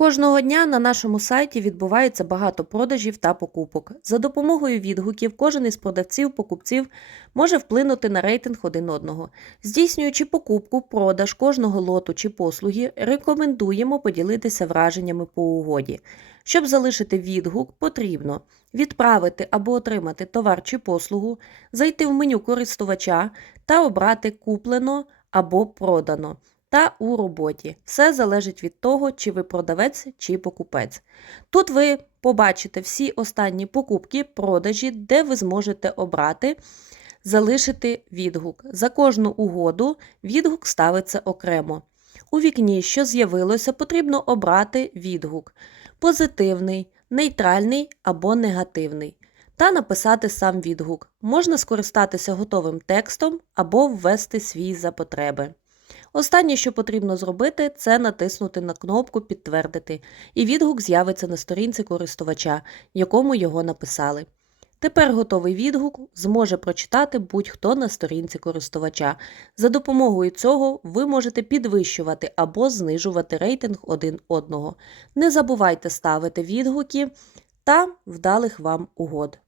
Кожного дня на нашому сайті відбувається багато продажів та покупок. За допомогою відгуків кожен із продавців-покупців може вплинути на рейтинг один одного. Здійснюючи покупку, продаж кожного лоту чи послуги, рекомендуємо поділитися враженнями по угоді. Щоб залишити відгук, потрібно відправити або отримати товар чи послугу, зайти в меню користувача та обрати куплено або продано та у роботі. Все залежить від того, чи ви продавець чи покупець. Тут ви побачите всі останні покупки, продажі, де ви зможете обрати, залишити відгук. За кожну угоду відгук ставиться окремо. У вікні, що з'явилося, потрібно обрати відгук позитивний, нейтральний або негативний. Та написати сам відгук. Можна скористатися готовим текстом або ввести свій за потреби. Останнє, що потрібно зробити, це натиснути на кнопку Підтвердити, і відгук з'явиться на сторінці користувача, якому його написали. Тепер готовий відгук зможе прочитати будь-хто на сторінці користувача. За допомогою цього ви можете підвищувати або знижувати рейтинг один одного. Не забувайте ставити відгуки та вдалих вам угод.